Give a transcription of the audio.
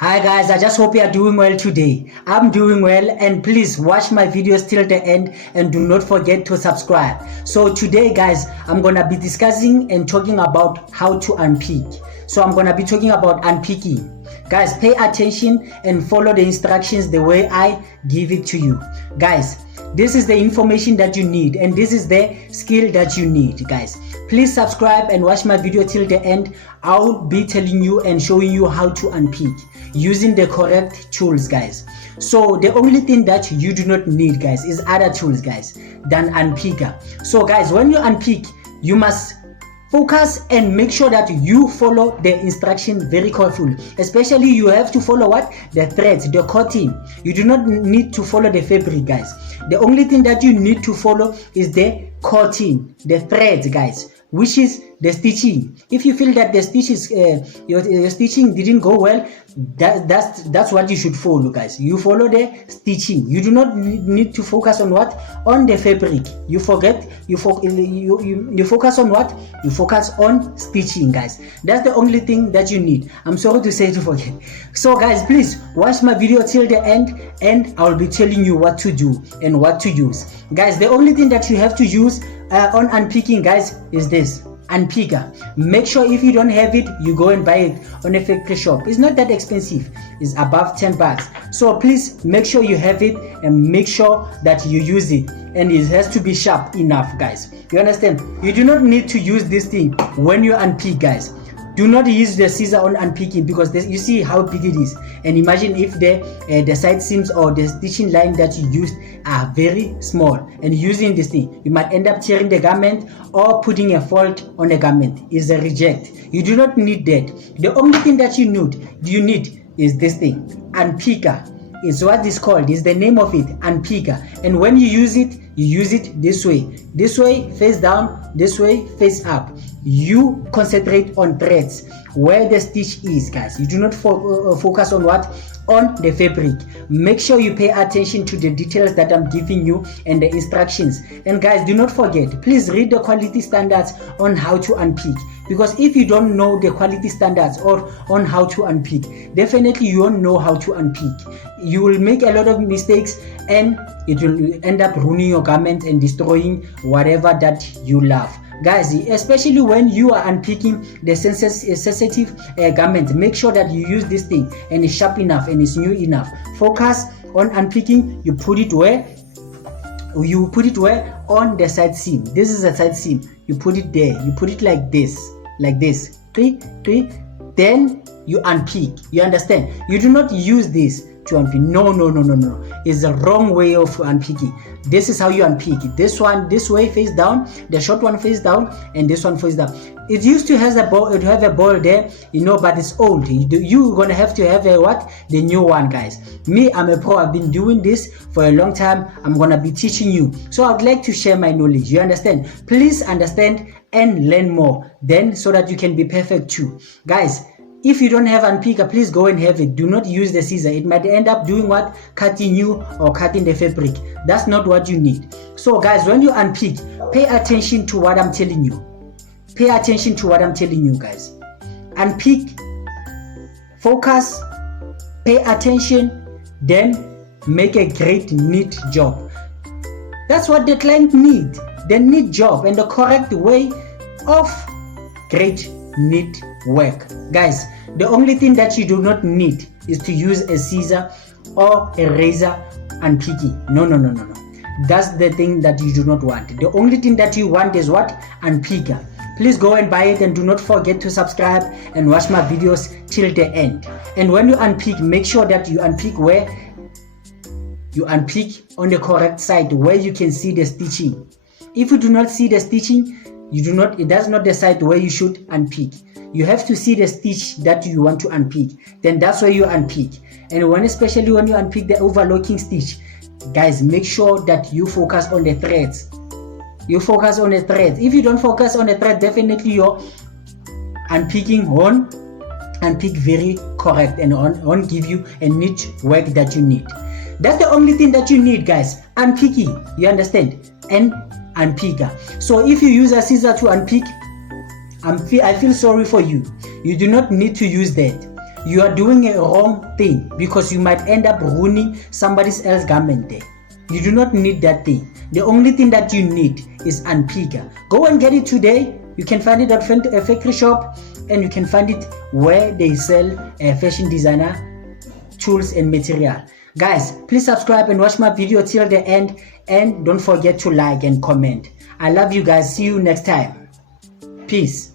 Hi guys, I just hope you are doing well today. I'm doing well, and please watch my videos till the end and do not forget to subscribe. So today guys, I'm gonna be discussing and talking about how to unpick. So I'm gonna be talking about unpicking. Guys, pay attention and follow the instructions the way I give it to you. Guys, this is the information that you need, and this is the skill that you need. Guys, please subscribe and watch my video till the end. I'll be telling you and showing you how to unpick using the correct tools, guys. So the only thing that you do not need, guys, is other tools, guys, than unpicker. So guys, when you unpick, you must focus and make sure that you follow the instruction very carefully. Especially you have to follow what? The threads, the cutting. You do not need to follow the fabric, guys. The only thing that you need to follow is the cutting, the threads, guys, which is the stitching. If you feel that the stitches, your stitching didn't go well, that's what you should follow, guys. You follow the stitching. You do not need to focus on what? On the fabric. You focus on what? You focus on stitching, guys. That's the only thing that you need. I'm sorry to say to forget. So guys, please watch my video till the end, and I'll be telling you what to do and what to use. Guys, the only thing that you have to use on unpicking, guys, is this unpicker. Make sure if you don't have it, you go and buy it on a factory shop. It's not that expensive. It's above 10 bucks. So please make sure you have it and make sure that you use it, and it has to be sharp enough, guys. You understand? You do not need to use this thing when you unpick, guys. Do not use the scissor on unpicking, because you see how big it is. And imagine if the side seams or the stitching line that you used are very small, and using this thing, you might end up tearing the garment or putting a fault on the garment. Is a reject. You do not need that. The only thing that you need is this thing, unpicker. Is what it's called. Is the name of it, unpicker. And when you use it this way face down, this way face up. You concentrate on threads where the stitch is, guys. You do not focus on what? On the fabric. Make sure you pay attention to the details that I'm giving you and the instructions. And guys, do not forget, please read the quality standards on how to unpick, because if you don't know the quality standards or on how to unpick, definitely you won't know how to unpick. You will make a lot of mistakes, and it will end up ruining your garment and destroying whatever that you love. Guys, especially when you are unpicking the sensitive garment, make sure that you use this thing and it's sharp enough and it's new enough. Focus on unpicking. You put it where? On the side seam. This is a side seam. You put it there. You put it like this. Then you unpick. You understand? You do not use this to unpick. No. It's the wrong way of unpicking. This is how you unpick it. This one, this way face down, the short one face down, and this one face down. It used to have a ball there, but it's old. You're gonna have to have the new one, guys. Me, I'm a pro. I've been doing this for a long time. I'm gonna be teaching you. So I'd like to share my knowledge. You understand? Please understand and learn more, then so that you can be perfect too, guys. If you don't have unpicker, please go and have it. Do not use the scissor. It might end up doing what? Cutting you or cutting the fabric. That's not what you need. So guys, when you unpick, pay attention to what I'm telling you. Pay attention to what I'm telling you, guys. Unpick, focus, pay attention, then make a great neat job. That's what the client needs. The neat job and the correct way of great neat work. Guys, the only thing that you do not need is to use a scissor or a razor unpicking. No. That's the thing that you do not want. The only thing that you want is what? Unpicker. Please go and buy it, and do not forget to subscribe and watch my videos till the end. And when you unpick, make sure that you unpick where you unpick on the correct side where you can see the stitching. If you do not see the stitching, that's not the side where you should unpick. You have to see the stitch that you want to unpick. Then that's where you unpick. And especially when you unpick the overlocking stitch, guys, make sure that you focus on the threads. You focus on the threads. If you don't focus on the thread, definitely your unpicking won't unpick very correct and won't give you a neat work that you need. That's the only thing that you need, guys. Unpicking. You understand? And unpicker. So if you use a scissor to unpick, I feel sorry for you. You do not need to use that. you are doing a wrong thing, because you might end up ruining somebody else's garment there. You do not need that thing. The only thing that you need is unpicker. Go and get it today. You can find it at a factory shop, and you can find it where they sell fashion designer tools and material. Guys, please subscribe and watch my video till the end, and don't forget to like and comment. I love you guys. See you next time. Peace.